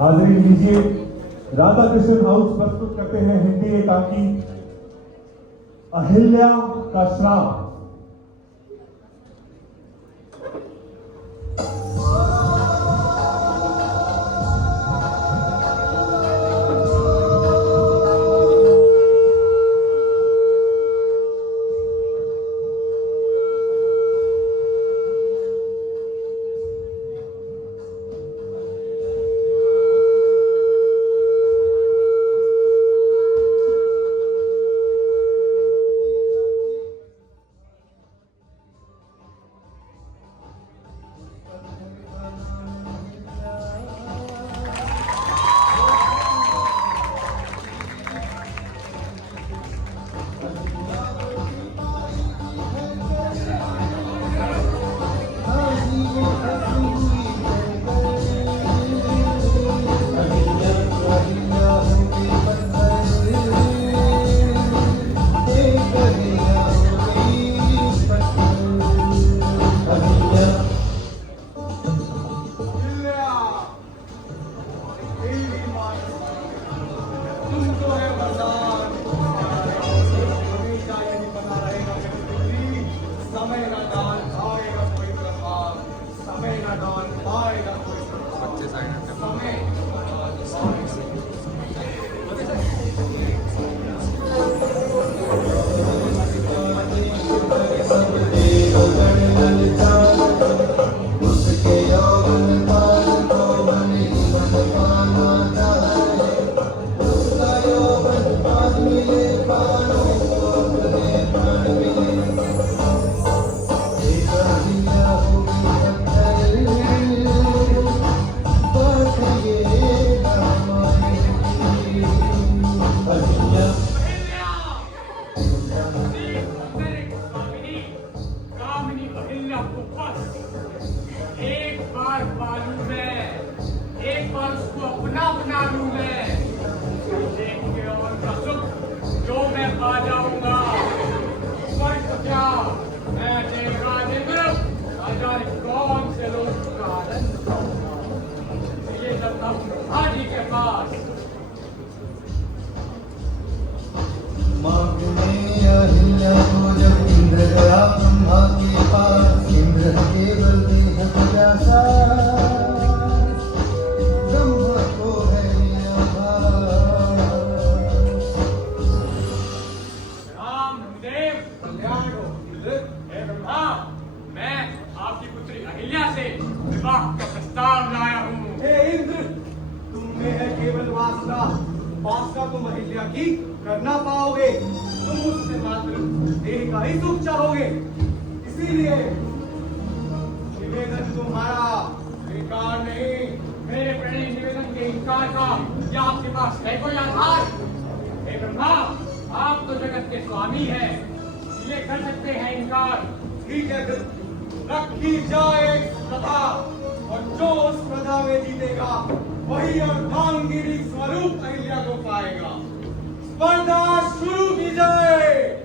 हाजिरीन लीजिए, राधा कृष्ण हाउस प्रस्तुत करते हैं हिंदी एकांकी अहिल्या का श्राप। एक बार उसको अपना बना लूं मैं, देख के और का सुख जो मैं पा जाऊंगा। स्वर्ग क्या, मैं देवराज इंद्र राजा कौन से लोग का आनंद पाऊंगा। ये चलता हूँ हाजी के पास। अहिल्या को जब इंद्र गया ब्रह्मा के पास, इंद्र केवल देह प्रजासा, ब्रह्मा को है रामदेव कल्याण हो। हे ब्रह्मा, मैं आपकी पुत्री अहिल्या से विवाह का प्रस्ताव लाया हूँ। हे इंद्र, तुम में है केवल वासना, वासना तुम अहिल्या की करना पाओगे। तुम उससे मात्र देह का ही सुख चाहोगे, इसीलिए निवेदन तुम्हारा स्वीकार नहीं। मेरे प्रणय निवेदन के इंकार का क्या आपके पास है कोई आधार? हे ब्रह्मा, आप तो जगत के स्वामी हैं, ये कर सकते हैं इनकार। ठीक है, फिर रखी जाए प्रथा, और जो उस प्रथा में जीतेगा वही अर्धांगिनी स्वरूप अहिल्या को पाएगा। स्पर्धा शुरू की जाए।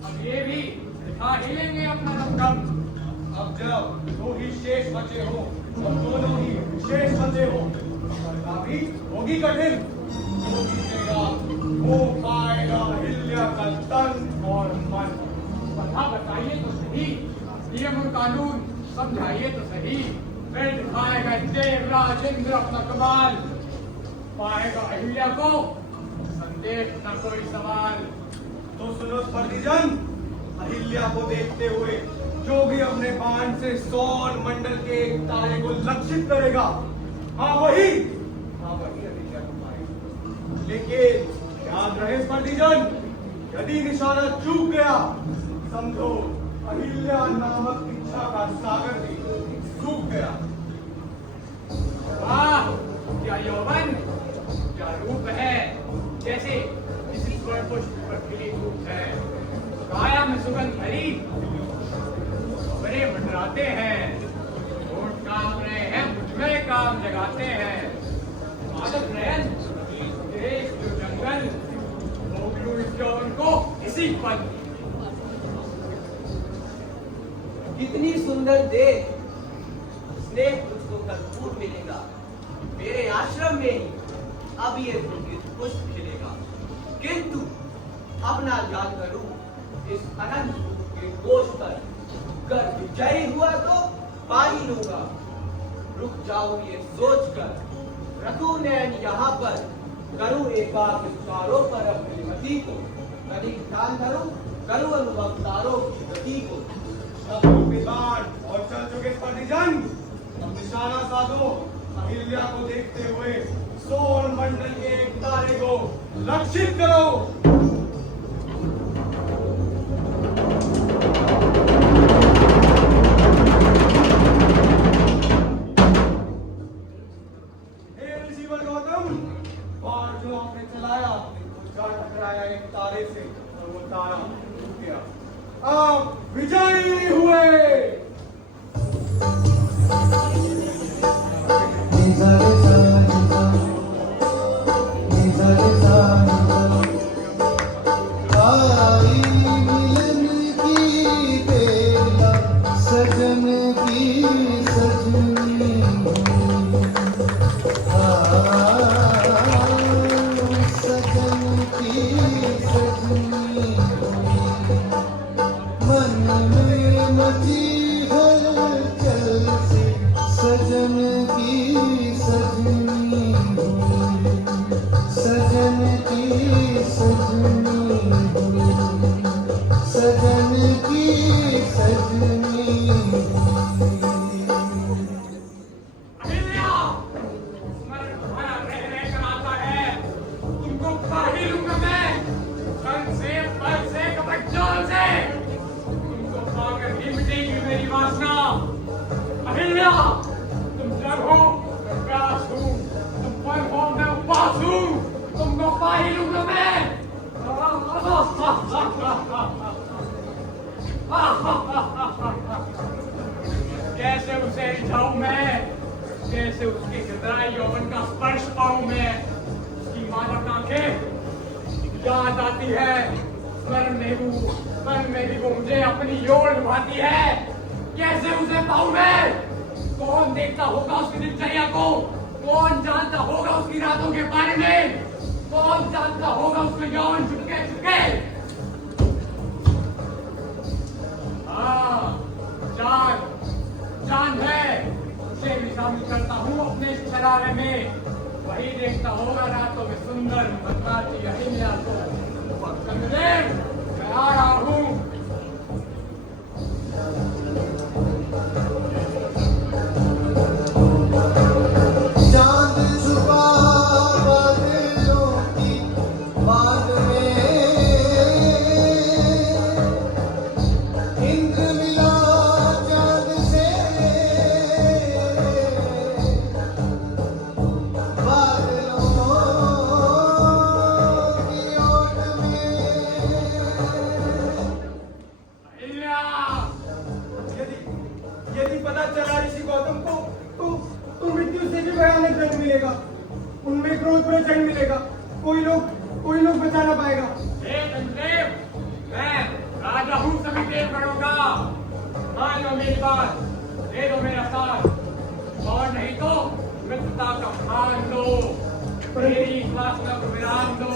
अब ये भी दिखा ही लेंगे अपना दमदम। अब जब दो ही शेष बचे हो, और दोनों ही शेष बचे हो, स्पर्धा भी होगी कठिन। वो जीतेगा वो पाएगा अहिल्या का तन और मन। स्पर्धा बताइए तो सही, नियम और कानून समझाइए तो सही। फिर दिखाएगा देवराज इंद्र अपना कमाल, पाएगा अहिल्या को संदेह न कोई सवाल। तो सुनो स्पर्धीजन, अहिल्या को देखते हुए जो भी अपने बाण से सौर मंडल के एक तारे को लक्षित करेगा, हाँ वही अहिल्या को मारेगा। लेकिन याद रहे स्पर्धीजन, यदि निशाना चूक गया, समझो अहिल्या नामक इच्छा का सागर भी सूख गया। वाह, क्या यौवन, क्या रूप है, जैसे किसी स्वर्ण पुष्प पर खिली धूप है। काया में सुगंध भरी, बड़े मंडराते हैं, होठ काम रहे हैं, मुझमें काम जगाते हैं। मादक नयन, देश जो जंगल, भोग लूं इस यौवन को इसी पल। कितनी सुंदर देह, स्नेह तुझको भरपूर मिलेगा। मेरे आश्रम में ही अब ये पुष्प खिलेगा। किंतु अपना जान करूं इस अनंत के बोझ पर, कर विजयी हुआ तो पा ही लूंगा। रुक जाऊं ये सोच कर, रखूं नैन यहाँ पर, करूं एकाग्र चारों पर अपनी मति को, कभी ध्यान धरूं, करूं अनुभव तारों की गति को। सब विद्वान और चल चुके स्पर्धीजन, अब निशाना साधो, अहिल्या को देखते हुए सौर मंडल के एक तारे को लक्षित करो। हे ऋषिवर गौतम, और जो आपने चलाया वो जा टकराया एक तारे से और वो तारा टूट गया। आप विजयी हुए। आई मिलन की बेला, सजन की सजनी सजन की सजनी, मन में मची हलचल से सजन की सजनी, सजन की सजनी, सजन की सजनी। अहिल्या, स्मरण तुम्हारा रह रह कर आता है, तुमको पा ही लूंगा मैं, तन से पर से कपट जाल से, तुमको पाकर ही मिटेगी मेरी वासना। अहिल्या, तुम जड़ हो, मैं प्यास हूँ, तुम फल हो, मैं उपवास हूँ, तुमको पा ही लूंगा मैं। कैसे उसे रिझाऊं मैं, कैसे उसके हृदय यौवन का स्पर्श पाऊं मैं। उसकी मादक आंखें याद आती है, स्मरण में वो, मन में भी वो मुझे अपनी ओर निभाती है। कैसे उसे पाऊं मैं? कौन देखता होगा उसकी दिनचर्या को? कौन जानता होगा उसकी रातों के बारे में? कौन जानता होगा उसके यौवन चुपके चुपके? हाँ, जान है, उसे भी शामिल करता हूँ अपने इस छलावे में। वही देखता होगा रातों में सुंदर मनमाती अहिल्या को। चंद्रदेव, मैं आ रहा हूँ। चांद छुपा बादलों की बात में, इंद्र मिला चांद से, बादलों की ओट में। अहिल्या, यदि पता चला ऋषि गौतम को तो मृत्यु से भी भयानक दंड मिलेगा, उनमें क्रोध प्रचंड मिलेगा, कोई लोग बचा ना पाएगा। हे चंद्रदेव, मैं राजा हूँ सभी देवगणों का। मान लो मेरी बात, दे दो मेरा साथ, और नहीं तो मित्रता का मान दो, मेरी वासना को विराम दो।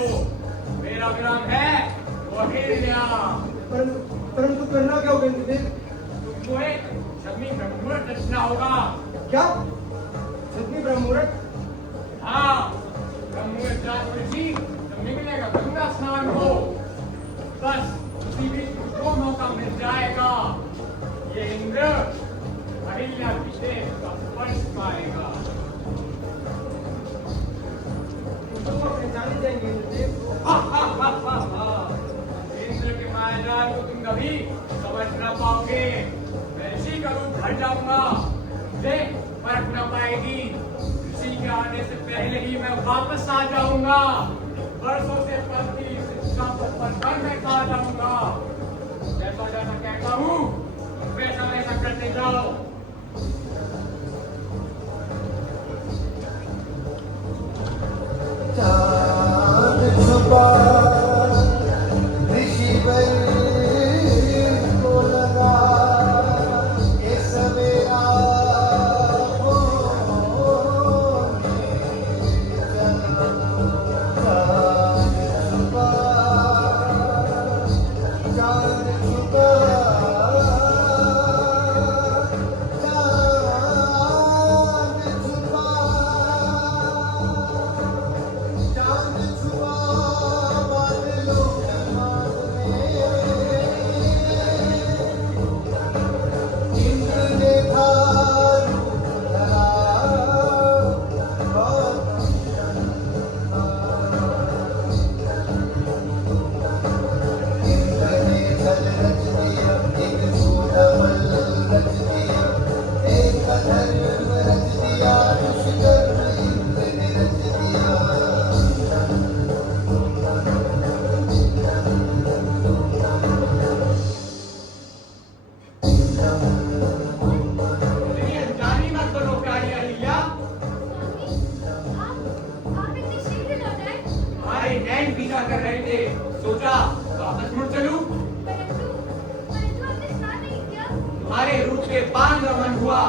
मेरा विराम है वो अहिल्या। परंतु करना क्या होगा इंद्रदेव? तुमको एक छवि ब्रह्ममुहूर्त रचना होगा। क्या छठवीं ब्रह्ममुहूर्त? हाँ, ब्रह्ममुहूर्त रात ऋषि जब निकलेगा गंगा स्नान को, बस उसी बीच मुझको मौका मौका मिल जाएगा, ये इंद्र अहिल्या की देह का स्पर्श पाएगा। तुम अपने जाने देंगे इंद्रदेव को। इंद्र के मायाजाल को तुम कभी समझ न पाओगे। मैं ऋषि का रूप धर जाऊंगा, तुझे फर्क न पाएगी। ऋषि के आने से पहले ही मैं वापस आ जाऊंगा। वर्षों से पलती शिक्षा को पढ़कर मैं खा जाऊंगा। जैसा जैसा कहता हूँ वैसा वैसा करते जाओ। चाँद छुपा ऋषि को लगा ये सवेरा होने चला। चाँद छुपा चाँद छुपा चाँद छुपा बादलों के मार्ग में इंद्र ने था रूप धरा गौतम इंद्र ने जल रच दिया, एक सूरमल रच दिया, एक अधर्म रच दिया, दुष्कर्म इंद्र ने रच दिया। मेरी अनजानी मत करो प्यारी अहिल्या। आप इतनी शीघ्र लौट आए? हमारे नैन पीछा कर रहे थे, सोचा वापस मुड़ चलूं। परंतु आपने स्नान नहीं किया। तुम्हारे रूप के पान का मन हुआ,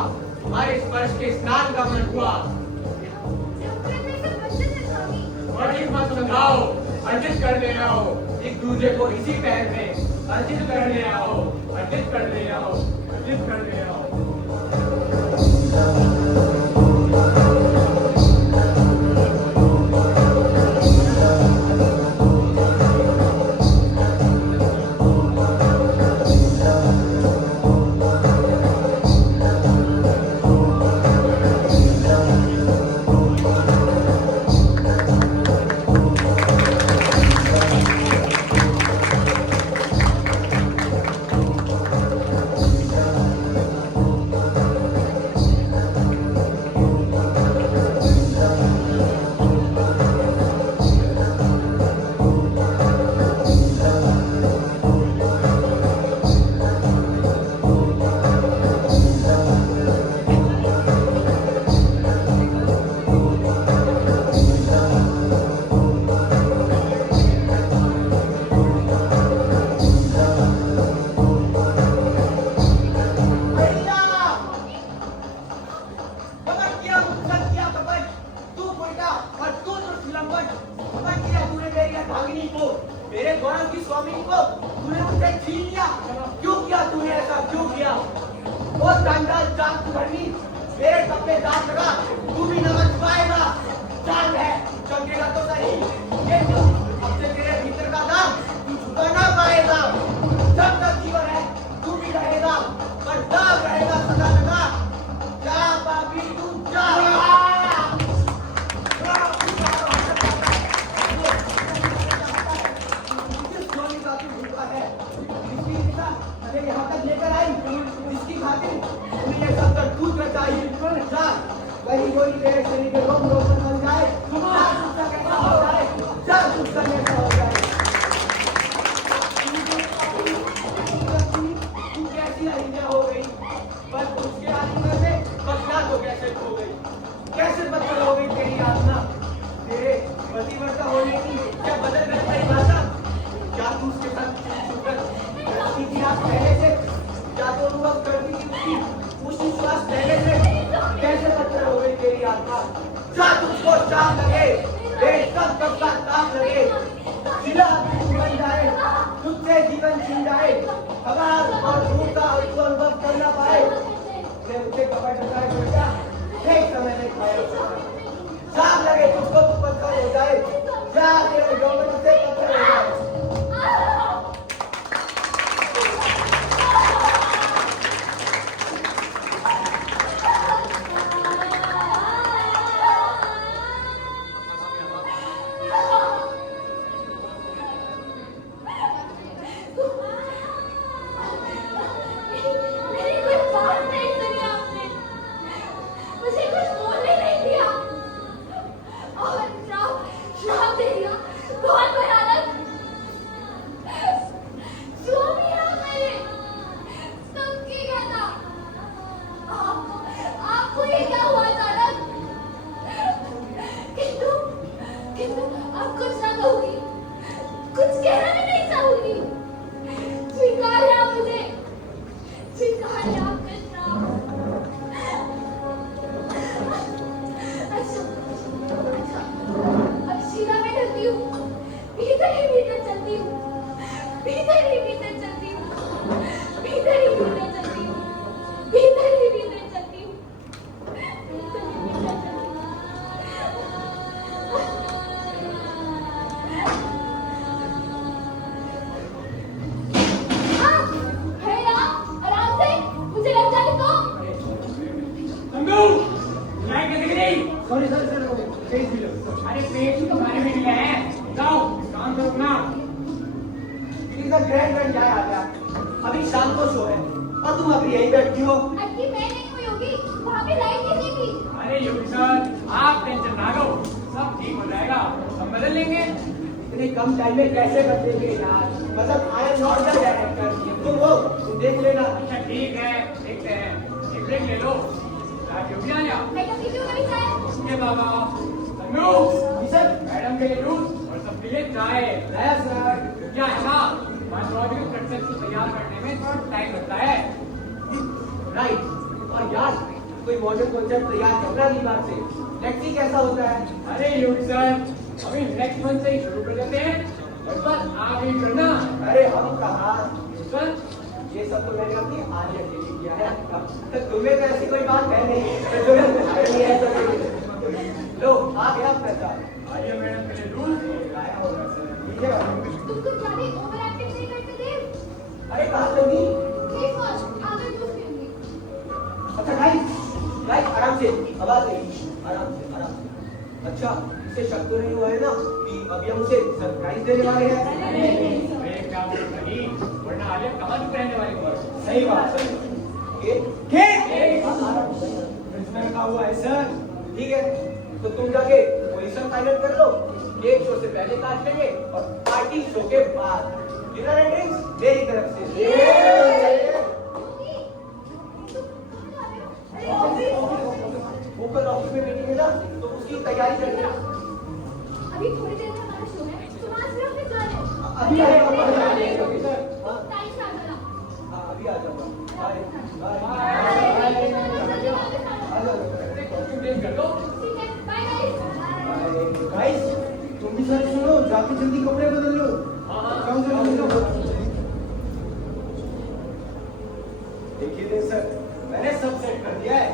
तुम्हारे स्पर्श के स्नान का मन हुआ। संकट में सब बच्चे थे स्वामी। बड़ी मत समझाओ, अर्जित कर ले आओ। एक दूसरे को इसी पैर में अर्जित कर ले आओ, अर्जित कर ले आओ, अर्जित कर ले आओ। मेरे गौरव की स्वामी को तूने मुझसे छीन लिया। क्यों किया तूने ऐसा, क्यों किया? वो चांडाल चांद धरनी मेरे कपड़े दाग लगा, तू भी नमक पाएगा। चांद है चमकेगा तो सही, ये जो अब से तेरे भीतर का दाग तू छुपा ना पाएगा। जब तक जीवन है तू भी रहेगा, पर दाग रहेगा सदा लगा। जा पापी तू जा। यहाँ तक लेकर आई, इसकी खातिर तुम्हें ये सब करतूत रचाई। वही वही तेरे शरीर के रोम रोशन बन जाए, जा कैसा हो जाए, जा कैसा हो जाए। तू कैसी अहिल्या हो गई, बस उसके आत्मा से बदला तो कैसे खो गई, कैसे बदल हो गई तेरी आत्मा। तेरे पतिव्रता होने की क्या बदल गई तेरी भाषा? क्या तू उसके साथ इतिहास पहले से, क्या तो अनुभव करती थी उसी श्वास पहले से, कैसे पत्थर हो गई तेरी आत्मा। जा तुझको चाप लगे, सब का ताप लगे, जिला बन जाए, तुझसे जीवन छिन जाए, हवा और धूप का उसको अनुभव कर ना पाए। उसे कपड़ ढकाए बेटा, एक समय में खाए चाप लगे तुझको, तू पत्थर हो जाए, जा तेरे यौवन से पत्थर हो जाए। ग्रैंड चाय आ गया। अभी शाम को शो है और तुम अभी यहीं बैठी हो। अटकी मैं नहीं हुई होगी, वहाँ पे लाइट नहीं थी। अरे योगी सर आप टेंशन ना लो, सब ठीक हो जाएगा, हम बदल लेंगे। इतने कम टाइम में कैसे कर देंगे यार? मतलब I am not the director. तुम देख लेना। अच्छा ठीक है, देखते हैं। एक ब्रेक ले लो, योगी आ जा। मैं कभी क्यों नहीं चाय? ओके बाबा। सन्नू, जी सर। मैडम के लिए जूस और सबके लिए चाय। नया सर। क्या है ना, माइक्रोवेव कंसेप्ट को तैयार करने में थोड़ा टाइम लगता है। राइट। और यार कोई मॉडर्न कॉन्सेप्ट तैयार करना अगली बार से। लेट्स सी कैसा होता है। अरे योगी सर, अभी नेक्स्ट मंथ से ही शुरू कर देते हैं, और बस आप ही करना। अरे हम कहा सर ये सब तो मैंने अपनी आलिया के लिए किया है। तो तुम्हें तो ऐसी कोई बात है नहीं तो तुम्हें नहीं है सब। लो आ गया अपना चाय। आइए मैडम के लिए जूस। लाया होगा सर। ठीक है। तुम कुछ ज्यादा ओवर एक्टिंग नहीं करते देव। अरे कहाँ चली? प्लीज वॉच, आगे जूस पीऊंगी। अच्छा गाइस आराम से, आवाज नहीं, आराम से। अच्छा इसे शक तो नहीं हुआ है ना कि अभी हम उसे सरप्राइज देने वाले हैं? अरे क्या बोल रही, वरना आलिया कहाँ चुप रहने वाली है। सही बात है। प्रिंसिपल का हुआ है सर। ठीक है तो तुम जाके पोजीशन फाइनल कर लो। केक शो से पहले काट लेंगे और पार्टी शो के बाद। डिनर एंड ड्रिंक्स मेरी तरफ से। मम्मी, तुम कहाँ जा रहे हो? अरे ऑफिस। वो कल ऑफिस में मीटिंग है ना तो उसकी तैयारी कर रहे हैं। अभी थोड़ी देर में हमारा शो है, तुम आज फिर ऑफिस जा रहे हो। अभी आएगा सर। हाँ टाइम से आ जाना। हाँ अभी आ जाऊंगा। Bye bye. बाय। आ जाओ। कॉस्ट्यूम चेंज कर लो। ठीक है, बाय गाइस। गाइस तुम भी सर सुनो, जाके जल्दी कपड़े बदल लो। जाओ जल्दी लो। देखिए सर मैंने सब सेट कर दिया है,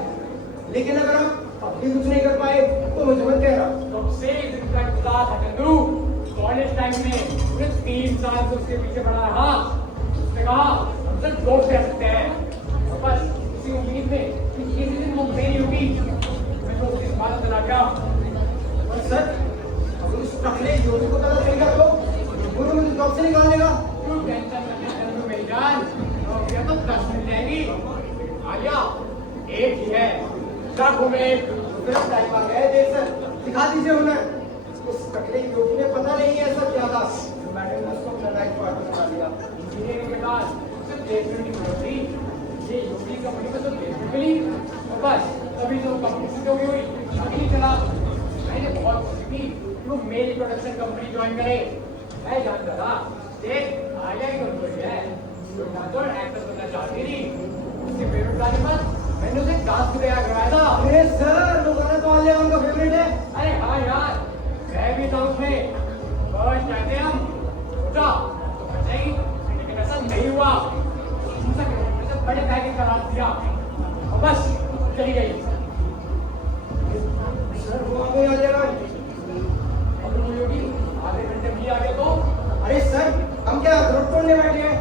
लेकिन अगर आप अब भी कुछ नहीं कर पाए तो मुझे मत कहना। सबसे दिन का इंतजार था चंदू। कॉलेज टाइम में पूरे 3 साल से उसके पीछे पड़ा रहा। उसने कहा हम सब दोस्त रह सकते हैं, और बस उसी उम्मीद में कि किसी दिन वो मेरी होगी, मैं तो उसकी बात चला गया। और सर अगर उस टकले योगी को पता चलेगा तो वो मुझे जॉब से निकाल देगा। क्यों टेंशन करना चंदू मेरी जान, नौकरियां तो 10 मिल जाएंगी। आलिया एक ही है, लाखों में। फिर टाइम आ गया है। देख सर दिखा दीजिए हुनर। उस टकले योगी ने पता नहीं ऐसा क्या था, मैडम ने उसको अपना लाइफ पार्टनर बना लिया। इंजीनियरिंग के बाद सिर्फ प्लेसमेंट की जरूरत थी। ये योगी कंपनी में तो प्लेसमेंट मिली, और बस तभी तो कंपनी से जो हुई अभी चला। मैंने बहुत कोशिश की कि वो मेरी प्रोडक्शन कंपनी ज्वाइन करे। मैं जानता था देख आलिया की कमजोरी है, वो तो एक्टर बनना चाहती थी। उसके फेवरेट गाने पर मैंने उसे डांस तैयार करवाया था। अरे सर वो गाना तो आलिया उनका फेवरेट है। अरे हाँ यार, मैं भी था उसमें। बस चाहते हम सोचा तो बच जाएगी, लेकिन ऐसा नहीं हुआ। दूसरा किलोमीटर से बड़े पैकेज का रात दिया और बस चली गई। सर वो आ गई आलिया का। अब तो योगी आधे घंटे भी आ गए तो अरे सर हम क्या रोड तोड़ने बैठे हैं?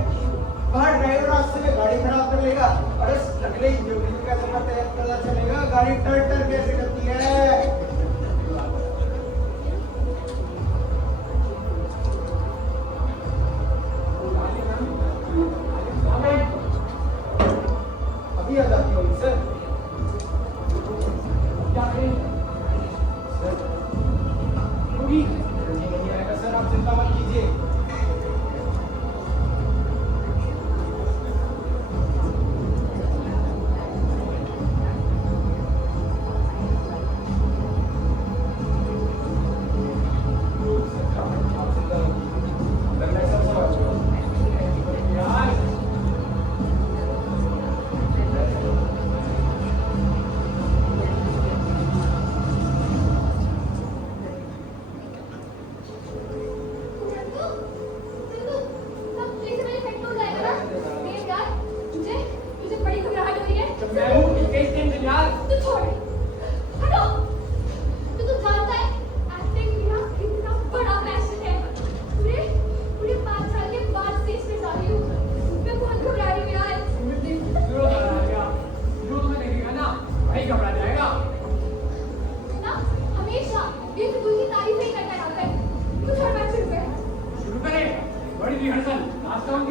बाहर ड्राइवर रास्ते में गाड़ी खराब कर लेगा। अरे टकले योगी का पता चलेगा गाड़ी टर टर कैसे करती है। अभी आ जाती होगी सर। क्या करें सर योगी? नहीं आएगा सर, आप चिंता मत कीजिए।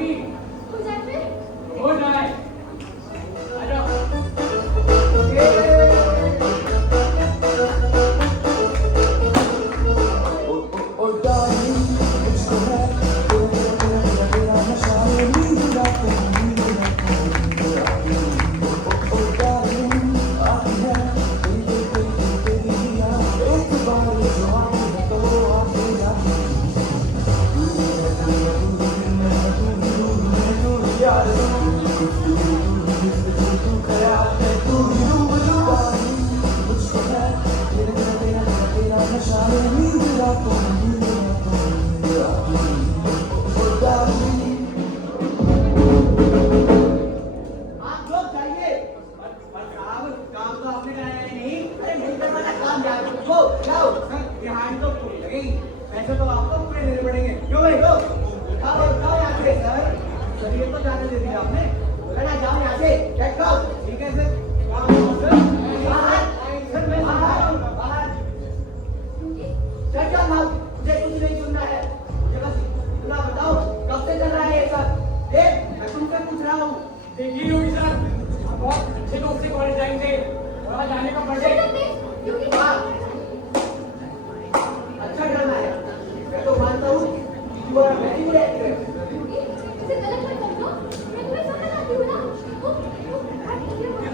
योगी हो जाए फिर हो जाए। आ जाओ। आप लोग जाइए। पर साहब काम तो आपने कराया ही नहीं। अरे नहीं करवाना काम यार तुमको। जाओ यहाँ तो पूरी लगेगी। पैसे तो आपको पूरे देने पड़ेंगे। क्यों भाई लो जाओ यहाँ से सर। सर ये तो जाने दे दिया आपने। बोला ना जाओ यहाँ से। चेक करो। ठीक है सर। बाहर सर मैं बाहर चल जाओ। मुझे कुछ नहीं सुनना है। मुझे बस इतना बताओ कब से चल रहा है ये सब। मैं तुमसे पूछ रहा हूँ। देखिए योगी सर, हम बहुत अच्छे लोग से कॉलेज जाएंगे, वहाँ जाने का बर्थडे। योगी अच्छा ड्रामा है। मैं तो मानता हूँ कि you are a very good actor। योगी इसे गलत मत समझो। मैं तुम्हें समझ आती हूँ ना।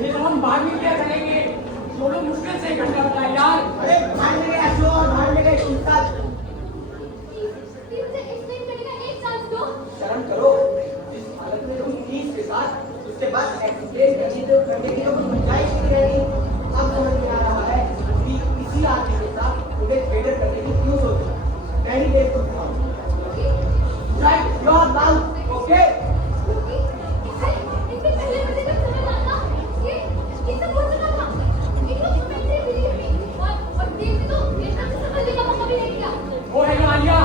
ये तो हम बाद में क्या करेंगे, दोनों मुश्किल से 1 घंटा बताए यार। अरे भागने गए असो और भागने गए तुम सब। मुझे एक्सप्लेन करेगा एक चांस दो। शर्म करो। जिस हालत में तुम फीस के साथ उसके बाद एक्सप्लेन करने की तो कुछ गुंजाइश नहीं रही। अब समझ में आ रहा है कि इसी आदमी के साथ तुम्हें ट्रेडर करने की क्यों सोची। मैं ही देख सकता हूँ। Shut your mouth, okay? योगी इसे पहले मुझे जब समझ आता ये सब हो चुका था। एक लोग कमेंट्री मिली हमें और देख तो ये सब समझने का मौका भी नहीं दिया। वो है ना आलिया,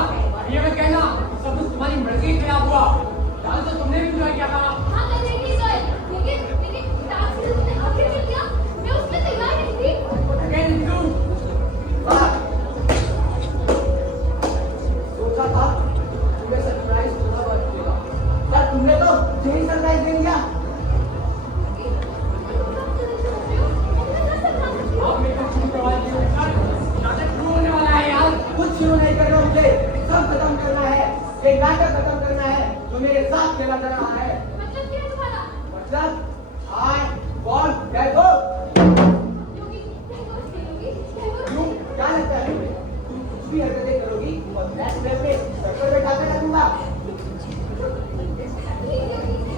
ये मत कहना सब कुछ तुम्हारी मर्जी के खिलाफ हुआ। डांस तो तुमने भी enjoy किया था। हाँ कर रही थी सर, लेकिन डांस जो तुमने आखिर में किया मैं उसमें तैयार नहीं थी। Again you, बात सोचा था तुम्हें सरप्राइज दूंगा बर्थडे का। पर तुमने तो यही सरप्राइज दे दिया। आप मेरे को शुरू करवा दीजिए सर, नाटक शुरू होने वाला है यार। कुछ शुरू नहीं करना मुझे। सब खत्म करना है। ये नाटक खत्म करना है जो मेरे साथ खेला जा रहा है। मतलब क्या है तुम्हारा? मतलब I want Diego। योगी टैगोर क्यों क्या लगता है तुम्हें? तुम कुछ भी हरकतें करोगी और मैं तुम्हें अपने सर पर बैठा कर रखूंगा।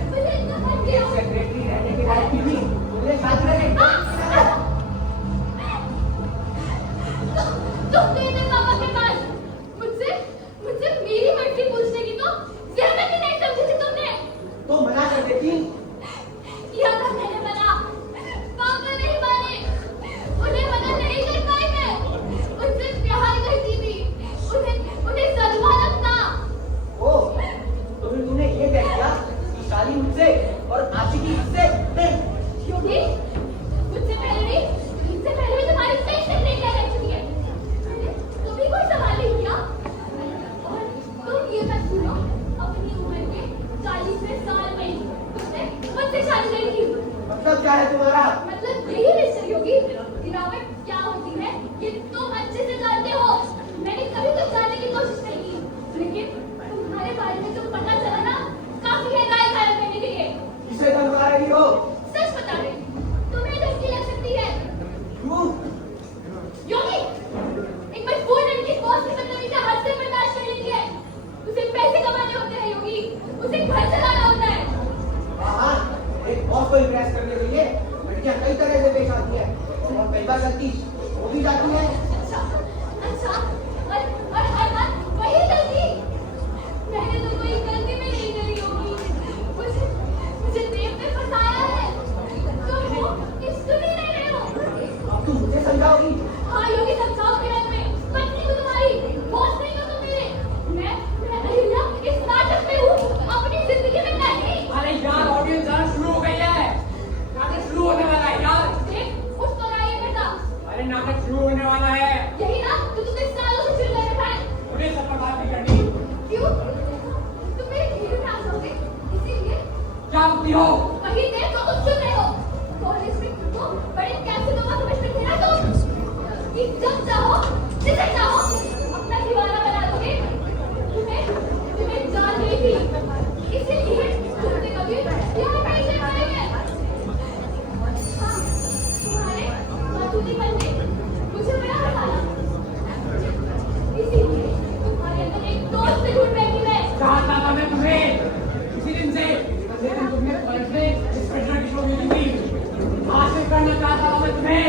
मुझे इतना हट गया। सेक्रेटरी रहने के लायक भी नहीं। मुझे साथ में तुम गए थे पापा के पास। मुझसे मेरी मर्जी पूछने की तो जहमत ही नहीं समझी थी तुमने। तो मना कर देती। किया था मैंने मना, पापा नहीं माने। उन्हें मना नहीं कर पाई मैं। उनसे प्यार करती थी। उन्हें सदमा लगता। ओ तो फिर तूने ये कह दिया कि शादी मुझसे और आशिकी मुझसे नहीं। योगी मुझसे पहले भी इनसे पहले भी तुम्हारी सही सेक्रेटरी रह चुकी है। कभी कोई सवाल नहीं किया। और तुम ये मत भूलो अपनी उम्र के 40वें साल में तुमने मुझसे शादी नहीं की। मतलब क्या है तुम्हारा? मतलब यही मिस्टर योगी, गिरावट क्या होती है ये तुम अच्छे से जानते हो। मैंने कभी कुछ जानने की कोशिश नहीं की, लेकिन तुम्हारे बारे में जो पता चला ना काफी है गाय गायब करने के लिए। किसे धमका रही हो? सच बता रहे, तुम्हें धमकी लग सकती है। क्यों? योगी एक मजबूर लड़की बॉस की बदतमीजी हद से बर्दाश्त कर लेती है। उसे पैसे कमाने होते हैं योगी, उसे घर चलाना होता है। हाँ एक बॉस को इम्प्रेस करने के लिए लड़कियां कई तरह से पेश आती है और कई बार गलती हो भी जाती है। बोलती हो? वही देखो तुम सुन रहे हो। कॉलेज में तुमको बड़े कैसिनो का समझ में थे ना तुम कि जब चाहो जिसे चाहो अपना दीवाना बना दोगे। तुम्हें जान नहीं थी, इसीलिए तुमने कभी यहाँ पैसे करेंगे। हाँ, तुम्हारे मातूनी मन ने मुझे बड़ा हंसाया, इसीलिए तुम्हारे अंदर एक दोस्त ढूंढ बैठी मैं। चाहता था मैं तुम्हें इसी दिन से, लेकिन तुमने कॉलेज में स्पेशल डिप्लोमा हासिल करना चाहता था मैं तुम्हें,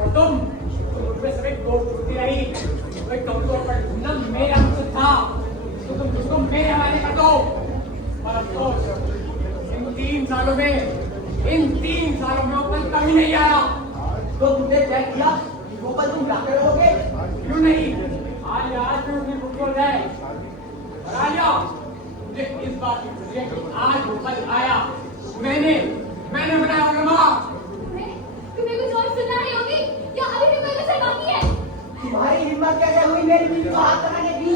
और तुम मुझमें सब एक दो टूटती रही। एक कमजोर पर ढूंढना मेरा मकसद था, तो तुम उसको मेरे हवाले कर दो। पर अफसोस, इन 3 सालों में वो पल कभी नहीं आया। तो तुमने तय किया कि वो पल तुम डॉक्टर होगे? क्यों नहीं? आज में उसने बुक खोल है। और आलिया, मुझे इस बात की खुशी है कि आज वो पल आया। मैंने बनाया उलमा। तुम्हें कुछ और सुनना ही होगी या अभी भी कोई कसर बाकी है? तुम्हारी हिम्मत कैसे हुई मेरी बीवी को हाथ लगाने की?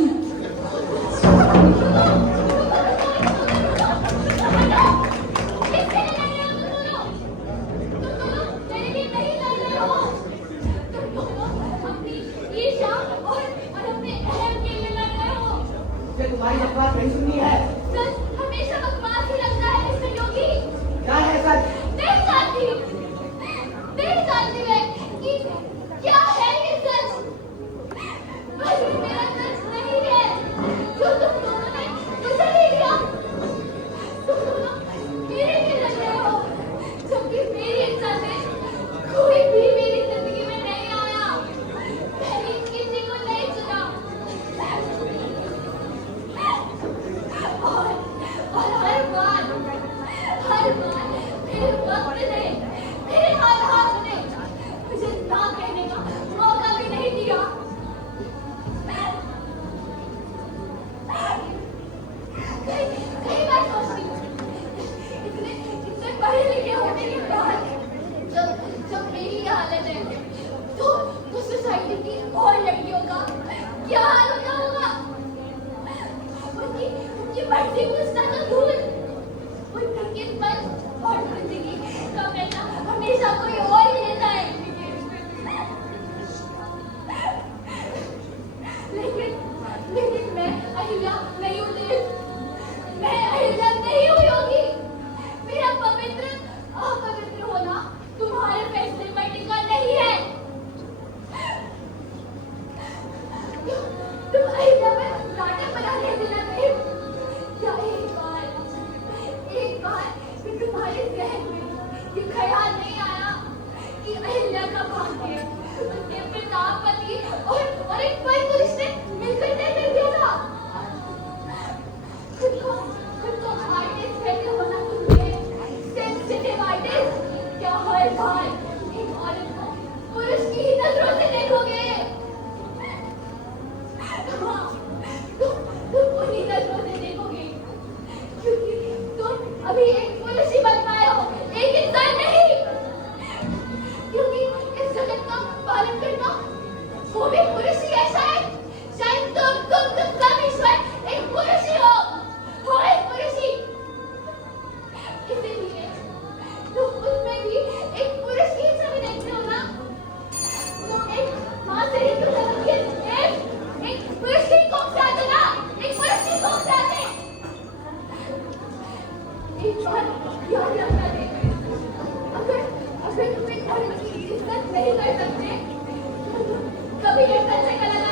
किसके लिए लड़ रहे हो तुम दोनों मेरे लिए नहीं लड़ रहे हो। तुम दोनों अपनी ईर्ष्या और अपने अहम के लिए लड़ रहे हो। मुझे तुम्हारी बकवास नहीं सुननी है। सच हमेशा बकवास ही लगता है मिस्टर योगी। क्या है सच? नहीं जानती मैं कि क्या है ये सच। बस ये मेरा सच नहीं है जो तुम दोनों ने मुझे ले लिया। तुम दोनों मेरे लिए लग रहे हो, जबकि मेरी इच्छा से कोई भी मेरी जिंदगी में नहीं आया। मैंने किसी को नहीं चुना। और हर बार मेरे वक्त ने, मेरे हालात ने मुझे ना कहने का मौका भी नहीं दिया। कई बार सोचती हूँ, इतने पढ़े लिखे होने के बाद जब मेरी ये हालत है, तो सोसाइटी की और लड़कियों का क्या हाल होता होगा। उनकी मर्जी पूछना तो दूर, उनकी किस्मत और जिंदगी का फैसला हमेशा कोई और ही लेता है। लेकिन मैं अहिल्या नहीं हूँ देव। मैं अहिल्या नहीं हूँ योगी। मेरा पवित्र अपवित्र होना तुम्हारे फैसले पर टिका नहीं है। तुम अहिल्या में नाटक बना लेते ना देव। क्या एक बार भी तुम्हारे जहन में ये ख्याल नहीं आया कि अहिल्या का भाग्य उसके पिता, पति और एक बड़े पुरुष ने मिलकर तय कर दिया था। खुद को आर्टिस्ट कहते हो ना तुमने, सेंसिटिव आर्टिस्ट। क्या हर बार एक औरत को पुरुष की ही नजरों से देखोगे। हाँ, तुम उन्हीं नजरों से देखोगे, क्योंकि तुम अभी एक पुरुष ही बन पाए हो, एक इंसान नहीं। क्योंकि इस जगत का पालन करना वो भी पुरुष ही है। शायद तुम सब ईश्वर एक पुरुष ही हो एक पुरुष ही। इसीलिए तुम उसमें भी एक पुरुष की छवि देखते हो ना। तुम एक मां से ही क्यों नहीं, एक पुरुष की कोख से आते ना, एक पुरुष की कोख से आते। एक बात याद रखना दे, अगर तुम एक औरत की इज्जत नहीं कर सकते तो तुम कभी एक अच्छे कलाकार